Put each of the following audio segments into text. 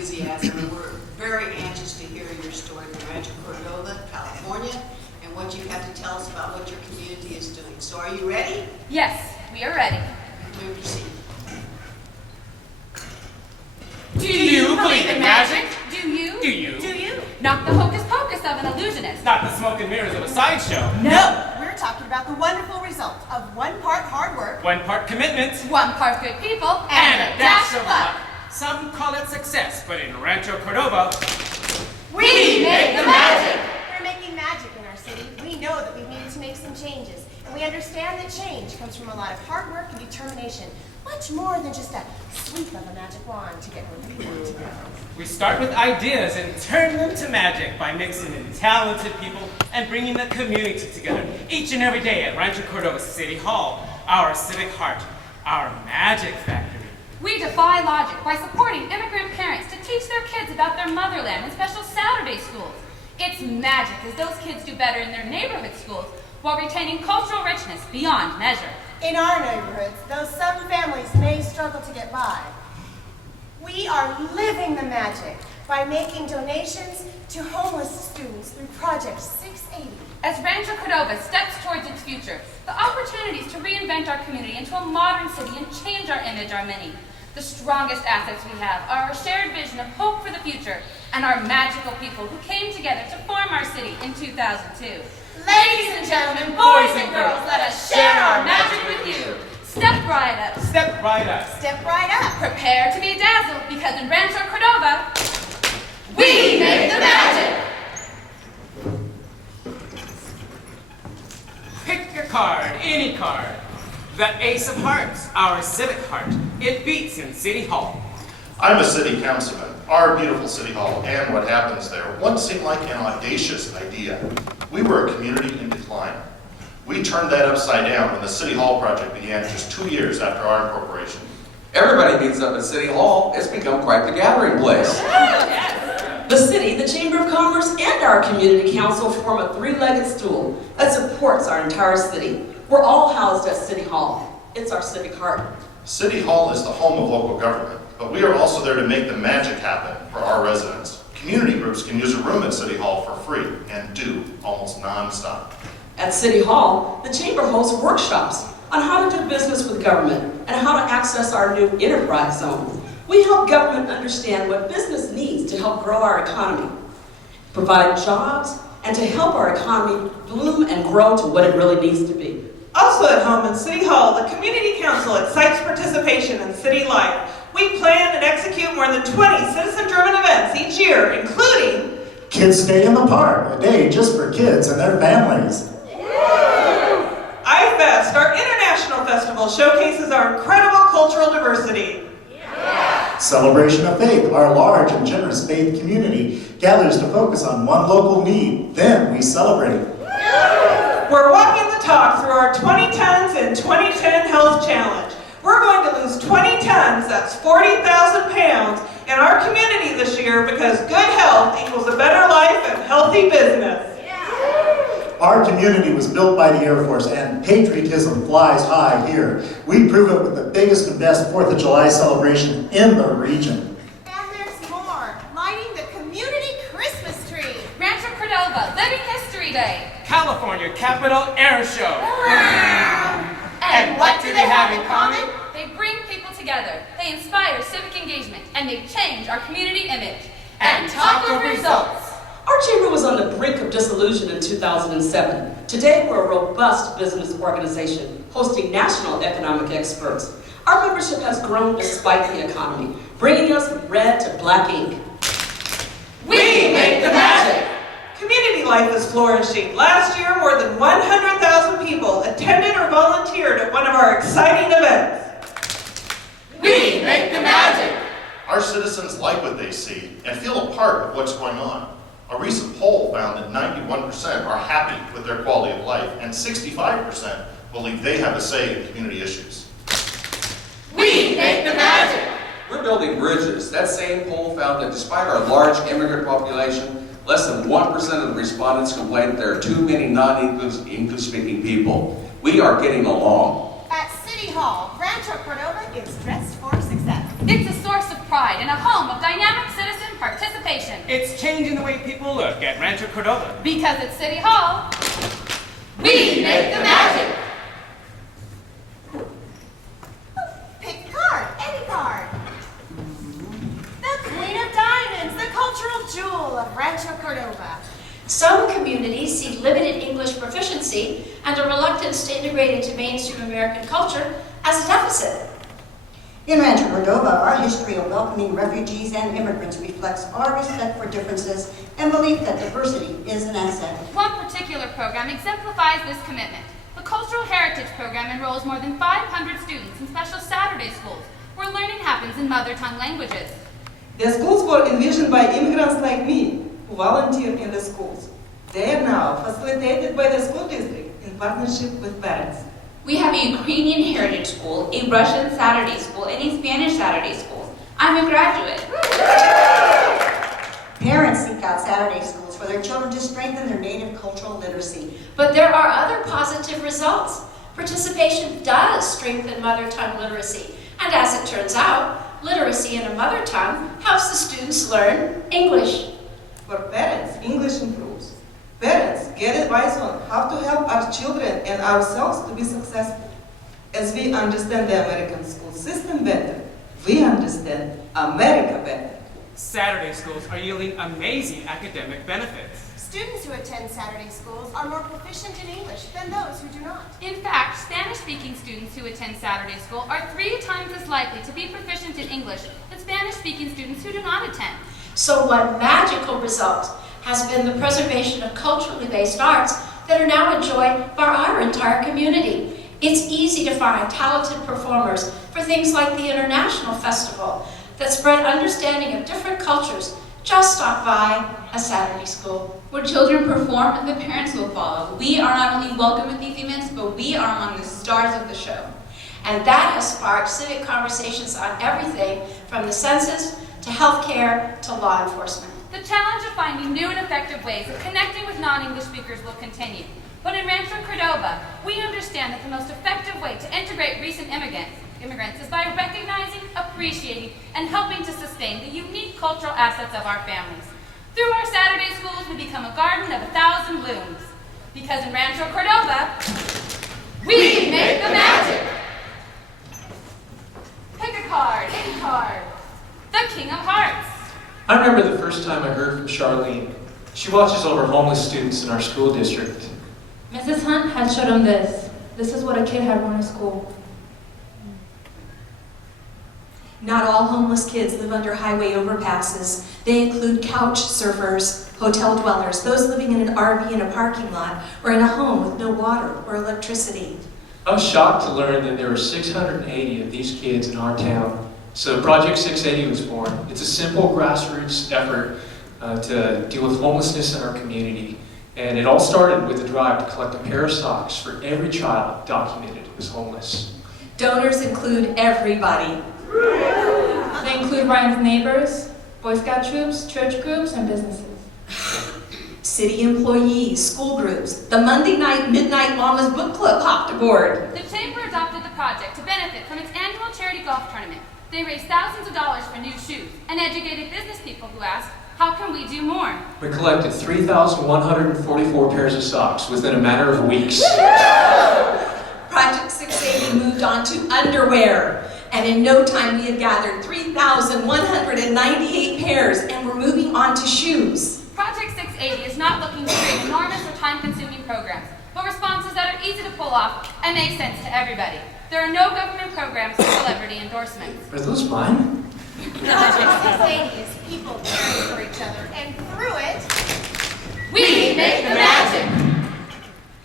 enthusiasm, and we're very anxious to hear your story from Rancho Cordova, California, and what you have to tell us about what your community is doing. So are you ready? Yes, we are ready. We proceed. Do you believe in magic? Do you? Do you? Do you? Not the hocus pocus of an illusionist. Not the smoke and mirrors of a sideshow. No, we're talking about the wonderful result of 1 part hard work, 1 part commitment, 1 part good people, and a dash of luck. Some call it success, but in Rancho Cordova, we make the magic. We're making magic in our city. We know that we needed to make some changes, and we understand that change comes from a lot of hard work and determination, much more than just a sweep of a magic wand to get where we want to go. we start with ideas and turn them to magic by mixing in talented people and bringing the community together each and every day at Rancho Cordova City Hall, our civic heart, our magic factory. We defy logic by supporting immigrant parents to teach their kids about their motherland in special Saturday schools. It's magic as those kids do better in their neighborhood schools while retaining cultural richness beyond measure. In our neighborhoods, though some families may struggle to get by, we are living the magic by making donations to homeless students through Project 680. As Rancho Cordova steps towards its future, the opportunities to reinvent our community into a modern city and change our image are many. The strongest assets we have are our shared vision of hope for the future and our magical people who came together to form our city in 2002. Ladies and gentlemen, boys and girls, let us share our magic with you. Step right up. Step right up. Step right up. Prepare to be dazzled because in Rancho Cordova, we make the magic. Pick your card, any card. The Ace of Hearts, our civic heart. It beats in City Hall. I'm a city councilman. Our beautiful city hall and what happens there once seemed like an audacious idea. We were a community in decline. We turned that upside down when the City Hall project began just 2 years after our incorporation. Everybody meets up at City Hall. It's become quite the gathering place. The city, the Chamber of Commerce, and our community council form a three-legged stool that supports our entire city. We're all housed at City Hall. It's our civic heart. City Hall is the home of local government, but we are also there to make the magic happen for our residents. Community groups can use a room at City Hall for free and do almost non-stop. At City Hall, the Chamber hosts workshops on how to do business with government and how to access our new enterprise zone. We help government understand what business needs to help grow our economy, provide jobs, and to help our economy bloom and grow to what it really needs to be. Also at home in City Hall, the Community Council excites participation in city life. We plan and execute more than 20 citizen-driven events each year, including Kids Day in the Park, a day just for kids and their families. iFest, our international festival, showcases our incredible cultural diversity. Celebration of Faith, our large and generous faith community, gathers to focus on one local need. Then we celebrate. We're walking the talk through our 20 Tons in 2010 Health Challenge. We're going to lose 20 tons, that's 40,000 pounds, in our community this year because good health equals a better life and healthy business. Our community was built by the Air Force, and patriotism flies high here. We prove it with the biggest and best 4th of July celebration in the region. And there's more. Lighting the community Christmas tree. Rancho Cordova, Living History Day. California Capital Air Show. And what do they have in common? They bring people together. They inspire civic engagement, and they change our community image. And talk of results. Our chamber was on the brink of dissolution in 2007. Today, we're a robust business organization, hosting national economic experts. Our membership has grown despite the economy, bringing us from red to black ink. We make the magic! Community life is flourishing. Last year, more than 100,000 people attended or volunteered at one of our exciting events. We make the magic! Our citizens like what they see and feel a part of what's going on. A recent poll found that 91% are happy with their quality of life, and 65% believe they have a say in community issues. We make the magic! We're building bridges. That same poll found that despite our large immigrant population, less than 1% of the respondents complained that there are too many non-English speaking people. We are getting along. At City Hall, Rancho Cordova is dressed for success. It's a source of pride and a home of dynamic citizen participation. It's changing the way people look at Rancho Cordova. Because at City Hall, we make the magic! Pick a card, any card. The Queen of Diamonds, the cultural jewel of Rancho Cordova. Some communities see limited English proficiency and a reluctance to integrate into mainstream American culture as a deficit. In Rancho Cordova, our history of welcoming refugees and immigrants reflects our respect for differences and belief that diversity is an asset. One particular program exemplifies this commitment. The Cultural Heritage Program enrolls more than 500 students in special Saturday schools where learning happens in mother tongue languages. The schools were envisioned by immigrants like me who volunteer in the schools. They are now facilitated by the school district in partnership with parents. We have a Ukrainian heritage school, a Russian Saturday school, and a Spanish Saturday school. I'm a graduate. Parents seek out Saturday schools for their children to strengthen their native cultural literacy. But there are other positive results. Participation does strengthen mother tongue literacy. And as it turns out, literacy in a mother tongue helps the students learn English. For parents, English improves. Parents get advice on how to help our children and ourselves to be successful. As we understand the American school system better, we understand America better. Saturday schools are yielding amazing academic benefits. Students who attend Saturday schools are more proficient in English than those who do not. In fact, Spanish-speaking students who attend Saturday school are 3 times as likely to be proficient in English than Spanish-speaking students who do not attend. So one magical result has been the preservation of culturally based arts that are now enjoyed by our entire community. It's easy to find talented performers for things like the International Festival that spread understanding of different cultures. Just stop by a Saturday school. Where children perform and the parents will follow. We are not only welcome at these events, but we are among the stars of the show. And that has sparked civic conversations on everything from the census to healthcare to law enforcement. The challenge of finding new and effective ways of connecting with non-English speakers will continue. But in Rancho Cordova, we understand that the most effective way to integrate recent immigrants is by recognizing, appreciating, and helping to sustain the unique cultural assets of our families. Through our Saturday schools, we become a garden of 1,000 blooms. Because in Rancho Cordova, we make the magic! Pick a card, any card. The King of Hearts. I remember the first time I heard from Charlene. She watches over homeless students in our school district. Mrs. Hunt had showed him this. This is what a kid had run to school. Not all homeless kids live under highway overpasses. They include couch surfers, hotel dwellers, those living in an RV in a parking lot, or in a home with no water or electricity. I was shocked to learn that there were 680 of these kids in our town. So Project 680 was born. It's a simple grassroots effort to deal with homelessness in our community. And it all started with a drive to collect a pair of socks for every child documented as homeless. Donors include everybody. They include Ryan's neighbors, Boy Scout troops, church groups, and businesses. city employees, school groups, the Monday night Midnight Mama's Book Club hopped aboard. The Chamber adopted the project to benefit from its annual charity golf tournament. They raised thousands of dollars for new shoes and educated business people who asked, how can we do more? We collected 3,144 pairs of socks within a matter of weeks. Project 680 moved on to underwear. And in no time, we had gathered 3,198 pairs and we're moving on to shoes. Project 680 is not looking to create enormous or time-consuming programs, but responses that are easy to pull off and make sense to everybody. There are no government programs for celebrity endorsements. Are those mine? Project 680 is people caring for each other, and through it, We make the magic!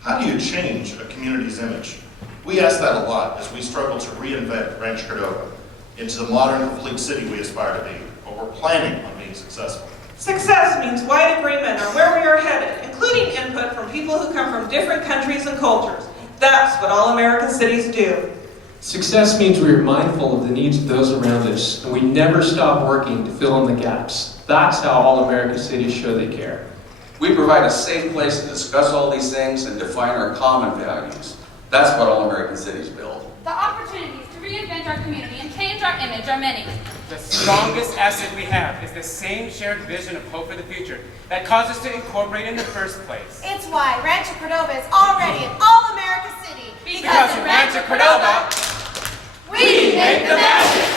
How do you change a community's image? We ask that a lot as we struggle to reinvent Rancho Cordova into the modern, complete city we aspire to be, but we're planning on being successful. Success means wide agreement on where we are headed, including input from people who come from different countries and cultures. That's what all American cities do. Success means we are mindful of the needs of those around us, and we never stop working to fill in the gaps. That's how all American cities show they care. We provide a safe place to discuss all these things and define our common values. That's what all American cities build. The opportunities to reinvent our community and change our image are many. The strongest asset we have is the same shared vision of hope for the future that caused us to incorporate in the first place. it's why Rancho Cordova is already an all-America city. Because in Rancho Cordova, we make the magic!